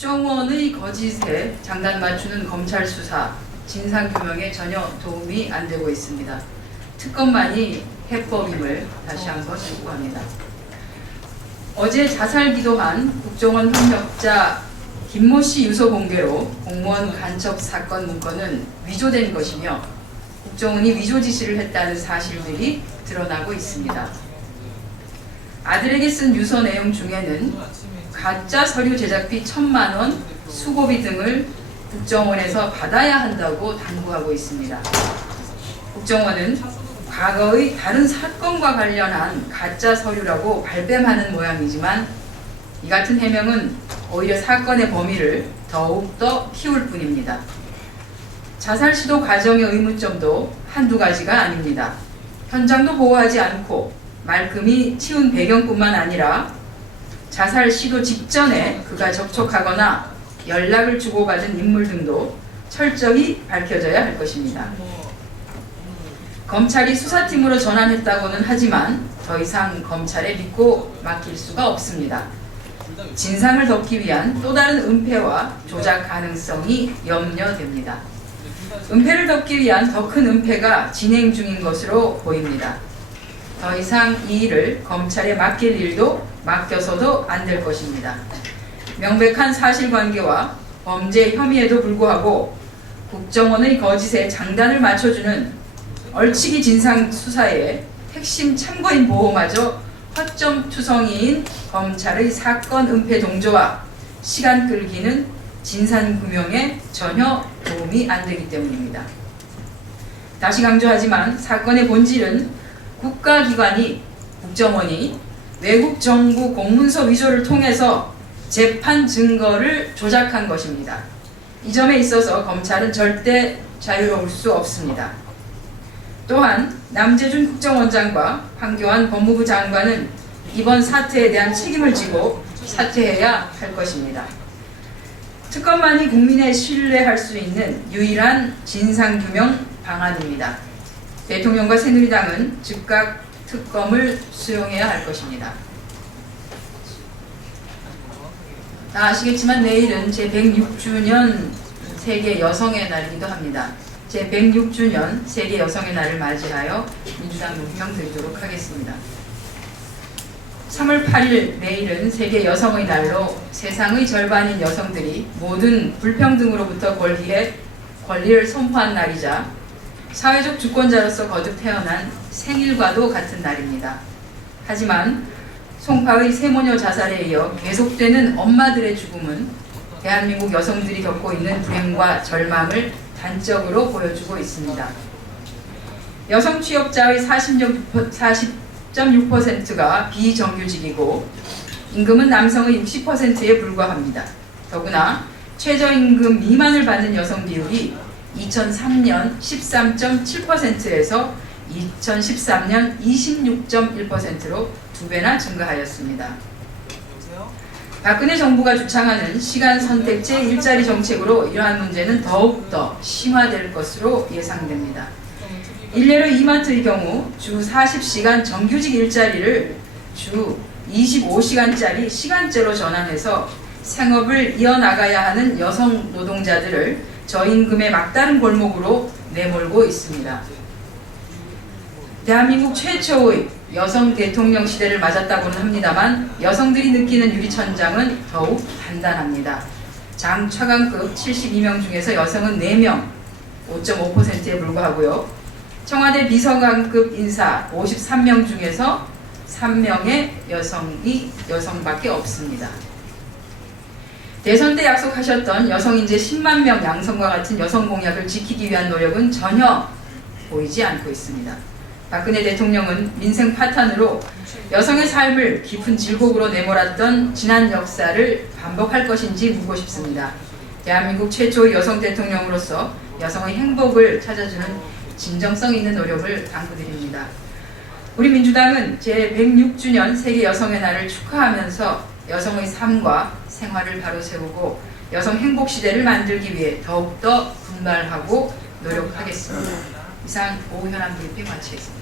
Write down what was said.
국정원의 거짓에 장단 맞추는 검찰 수사, 진상규명에 전혀 도움이 안 되고 있습니다. 특검만이 해법임을 다시 한번 요구합니다. 어제 자살 기도한 국정원 협력자 김모 씨 유서 공개로 공무원 간첩 사건 문건은 위조된 것이며 국정원이 위조 지시를 했다는 사실들이 드러나고 있습니다. 아들에게 쓴 유서 내용 중에는 가짜 서류 제작비 1,000만 원, 수고비 등을 국정원에서 받아야 한다고 당부하고 있습니다. 국정원은 과거의 다른 사건과 관련한 가짜 서류라고 발뺌하는 모양이지만 이 같은 해명은 오히려 사건의 범위를 더욱더 키울 뿐입니다. 자살 시도 과정의 의문점도 한두 가지가 아닙니다. 현장도 보호하지 않고 말끔히 치운 배경뿐만 아니라 자살 시도 직전에 그가 접촉하거나 연락을 주고받은 인물 등도 철저히 밝혀져야 할 것입니다. 검찰이 수사팀으로 전환했다고는 하지만 더 이상 검찰에 믿고 맡길 수가 없습니다. 진상을 덮기 위한 또 다른 은폐와 조작 가능성이 염려됩니다. 은폐를 덮기 위한 더 큰 은폐가 진행 중인 것으로 보입니다. 더 이상 이 일을 검찰에 맡길 일도 맡겨서도 안 될 것입니다. 명백한 사실관계와 범죄 혐의에도 불구하고 국정원의 거짓에 장단을 맞춰주는 얼치기 진상 수사의 핵심 참고인 보호마저 허점투성이인 검찰의 사건 은폐 동조와 시간 끌기는 진상규명에 전혀 도움이 안 되기 때문입니다. 다시 강조하지만 사건의 본질은 국가기관이 국정원이 외국 정부 공문서 위조를 통해서 재판 증거를 조작한 것입니다. 이 점에 있어서 검찰은 절대 자유로울 수 없습니다. 또한 남재준 국정원장과 황교안 법무부 장관은 이번 사태에 대한 책임을 지고 사퇴해야 할 것입니다. 특검만이 국민의 신뢰할 수 있는 유일한 진상규명 방안입니다. 대통령과 새누리당은 즉각 특검을 수용해야 할 것입니다. 다 아시겠지만 내일은 제106주년 세계 여성의 날이기도 합니다. 제106주년 세계 여성의 날을 맞이하여 민주당 논평 드리도록 하겠습니다. 3월 8일 내일은 세계 여성의 날로 세상의 절반인 여성들이 모든 불평등으로부터 권리를 선포한 날이자 사회적 주권자로서 거듭 태어난 생일과도 같은 날입니다. 하지만 송파의 세모녀 자살에 이어 계속되는 엄마들의 죽음은 대한민국 여성들이 겪고 있는 불행과 절망을 단적으로 보여주고 있습니다. 여성 취업자의 40.6%가 비정규직이고 임금은 남성의 60%에 불과합니다. 더구나 최저임금 미만을 받는 여성 비율이 2003년 13.7%에서 2013년 26.1%로 2배나 증가하였습니다. 박근혜 정부가 주창하는 시간 선택제 일자리 정책으로 이러한 문제는 더욱더 심화될 것으로 예상됩니다. 일례로 이마트의 경우 주 40시간 정규직 일자리를 주 25시간짜리 시간제로 전환해서 생업을 이어나가야 하는 여성 노동자들을 저임금의 막다른 골목으로 내몰고 있습니다. 대한민국 최초의 여성 대통령 시대를 맞았다고는 합니다만 여성들이 느끼는 유리천장은 더욱 단단합니다. 장 차관급 72명 중에서 여성은 4명, 5.5%에 불과하고요. 청와대 비서관급 인사 53명 중에서 3명의 여성밖에 없습니다. 대선 때 약속하셨던 여성인재 10만 명 양성과 같은 여성 공약을 지키기 위한 노력은 전혀 보이지 않고 있습니다. 박근혜 대통령은 민생 파탄으로 여성의 삶을 깊은 질곡으로 내몰았던 지난 역사를 반복할 것인지 묻고 싶습니다. 대한민국 최초의 여성 대통령으로서 여성의 행복을 찾아주는 진정성 있는 노력을 당부드립니다. 우리 민주당은 제106주년 세계 여성의 날을 축하하면서 여성의 삶과 생활을 바로 세우고 여성 행복 시대를 만들기 위해 더욱더 분발하고 노력하겠습니다. 이상 오현안 브리핑 마치겠습니다.